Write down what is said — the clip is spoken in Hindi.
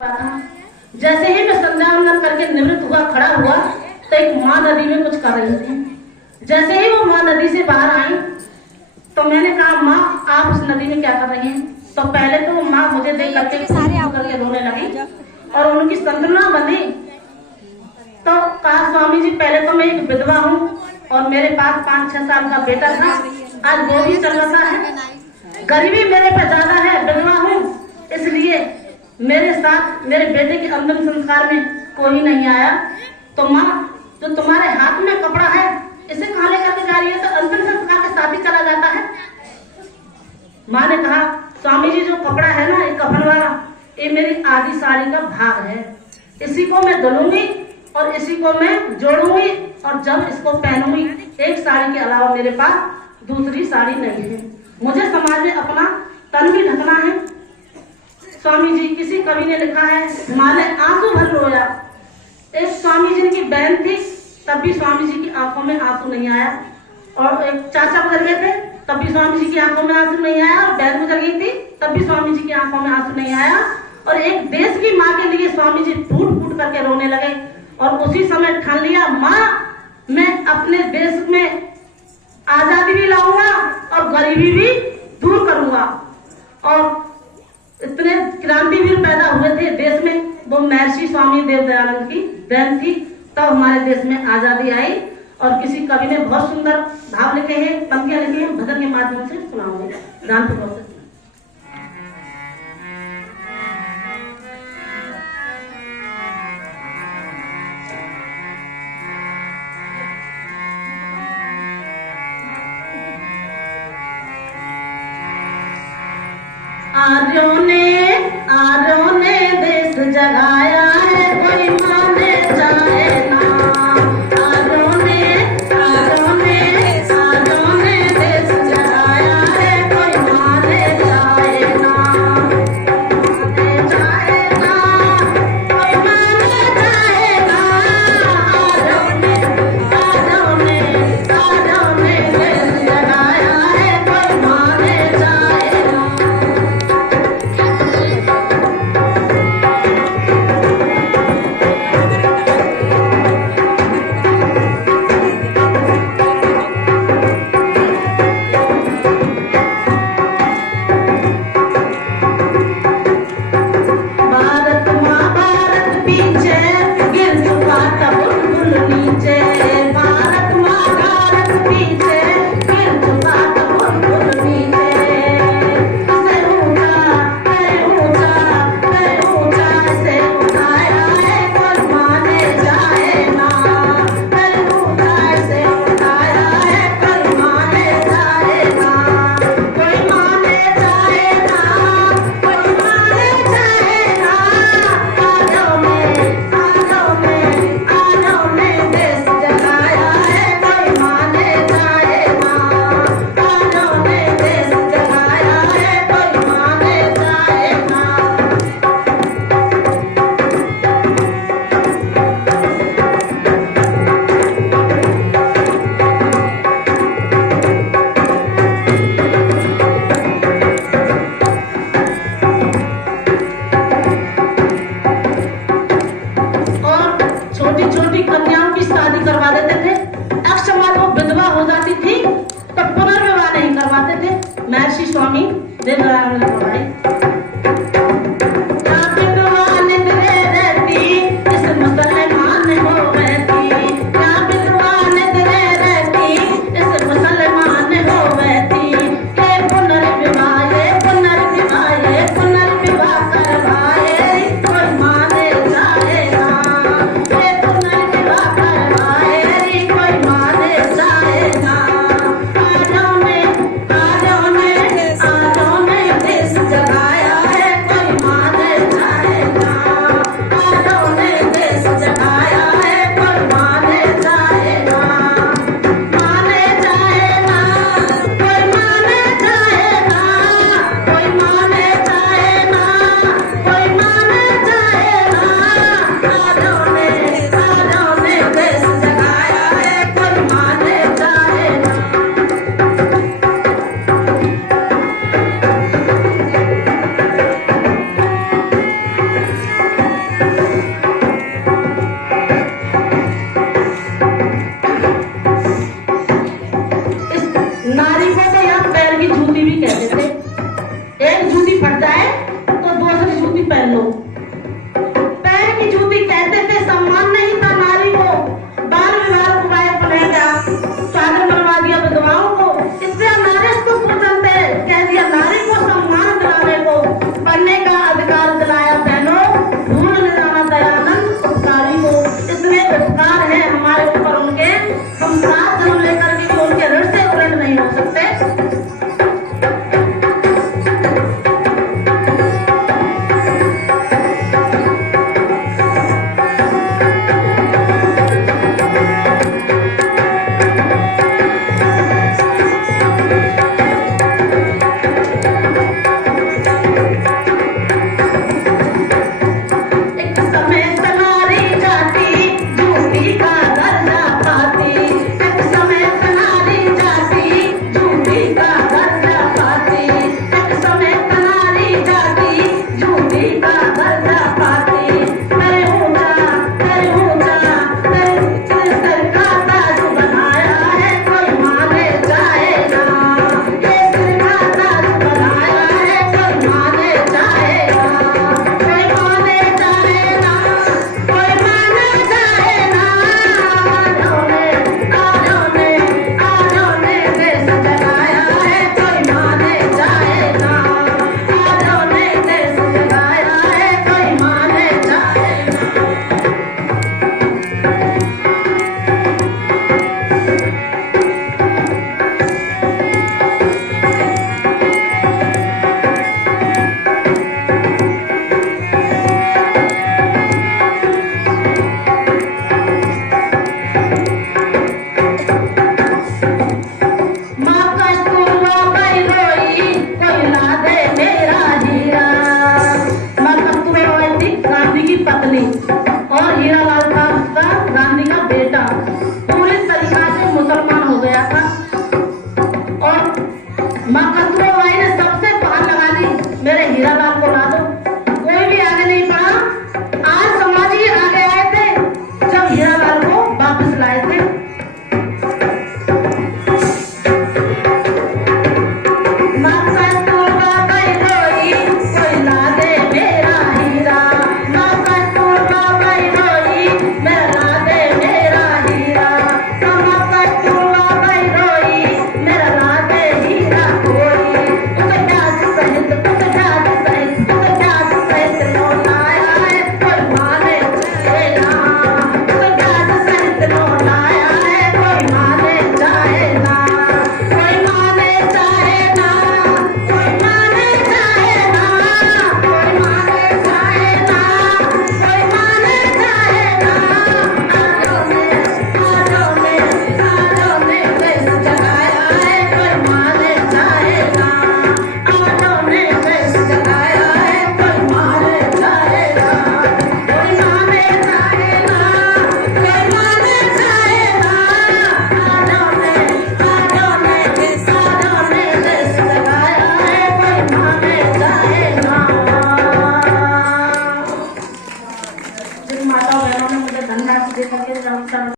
जैसे ही मैं संध्या वंदन करके निवृत्त हुआ, खड़ा हुआ, तो एक माँ नदी में कुछ कर रही थी। जैसे ही वो माँ नदी से बाहर आई तो मैंने कहा, माँ आप उस नदी में क्या कर रही हैं? तो पहले तो माँ मुझे देख करके रोने लगी और उनकी संतना बंधी। तो कहा, स्वामी जी पहले तो मैं एक विधवा हूँ और मेरे पास 5-6 साल का बेटा था, आज वो भी चल रहा है, गरीबी मेरे पे ज्यादा है, विधवा हूँ, इसलिए मेरे साथ मेरे बेटे के अंतिम संस्कार में कोई नहीं आया। तो माँ, जो तुम्हारे हाथ में कपड़ा है इसे कहाँ लेकर के जा रही है? तो अंतिम संस्कार के साथ ही चला जाता है। माँ ने कहा, स्वामी जी जो कपड़ा है ना, ये कफन वाला, ये मेरी आधी साड़ी का भाग है, इसी को मैं धुलूंगी और इसी को मैं जोड़ूंगी और जब इसको पहनूंगी, एक साड़ी के अलावा मेरे पास दूसरी साड़ी नहीं है। मुझे समाज में अपना तन भी ढकना है। स्वामी जी, किसी कवि ने लिखा है, माँ ने आंसू भर रोया। एक स्वामी जी की बहन थी, तब भी स्वामी जी की आंखों में आंसू नहीं आया, और एक चाचा गुजर गए थे, तब भी स्वामी जी की आंखों में आंसू नहीं आया, और बहन गुजर गई थी, तब भी स्वामी जी की आंखों में आंसू नहीं आया। और एक देश की माँ के लिए स्वामी जी फूट फूट करके रोने लगे और उसी समय ठान लिया, माँ मैं अपने देश में आजादी भी लाऊंगा और गरीबी भी दूर करूंगा। और इतने क्रांतिवीर पैदा हुए थे देश में, वो महर्षि स्वामी देव दयानंद की देन थी, तब हमारे देश में आजादी आई। और किसी कवि ने बहुत सुंदर भाव लिखे हैं, पंक्तियां लिखी हैं, भजन के माध्यम से सुनाऊंगे। ध्यानपूर्वक से आर्यों ने देश जगाया है, कोई माने चाहे ना। आर्यों ने देश जगाया है, कोई माने चाहे ना। माने चाहे ना, कोई माने चाहे ना। आर्यों ने देश जगाया है, कोई माने चाहे ना। पत्नी